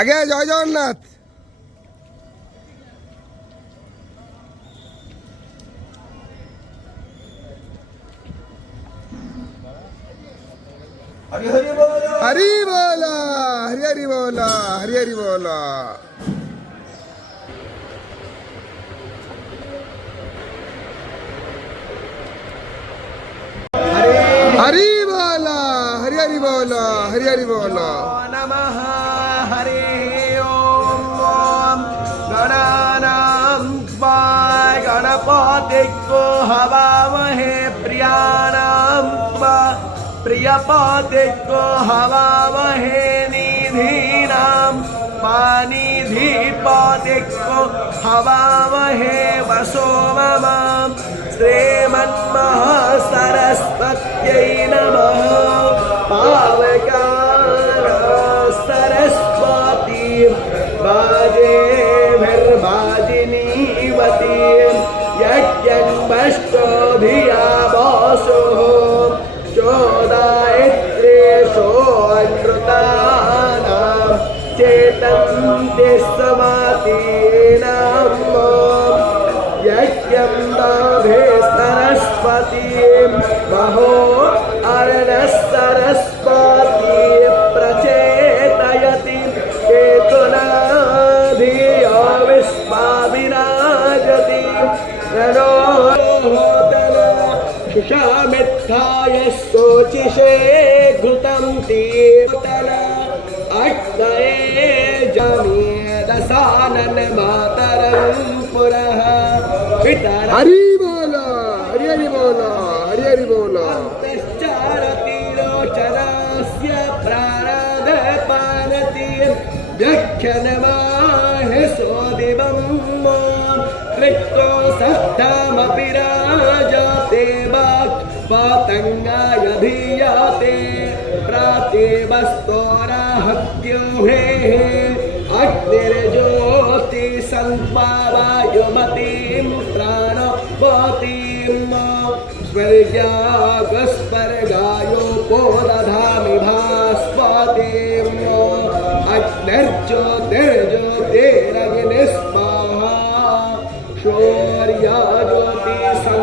আগে জয় জগন্নাথ। हरि हरि बोलो, हरि बोला, हरि हरि बोला, हरि हरि बोला। हरि बोला, हरि हरि बोला, हरि हरि बोला। नमः हरे ओम गणानां त्वा गणपतिको हवामहे प्रियाणां त्वा प्रियपतिको हवामहे निधीनां निधिपतिको हवामहे वसो मम श्रीमन्महासरस्वत्यै नमः। पावकार सरस्वती बाजेभिर्बाजिनीवती यज्ञन्वष्टो धिया वासुः चोदायत्रेषो अनृतानां चेतन्ति समातीनां यज्ञं दाभे सरस्वतीं महो अर्णः सरस्वती प्रचेतयति केतुना धिया विश्वाविराजति रणो शुषामित्थाय शोचिषे घृतं तीर्थन अष्टये जमेदसानन मातरं पुरः पितरं हरि बोला, हरि हरि बोला, हरि हरि बोला। चारतिरोचनस्य प्राणादपानति व्याख्यानमाहे सोदिवं कृतो सप्तमपि राजते पतङ्गाय धीयते प्रातिवस्तोराहत्योहे अग्निर्ज्योति संपावायुमतीं प्राणपतिं स्वर्गागस्वर्गायो पोदधामि भास्वतीं अग्निर्ज्योतिर्ज्योतिरग्निस्वाहा शौर्या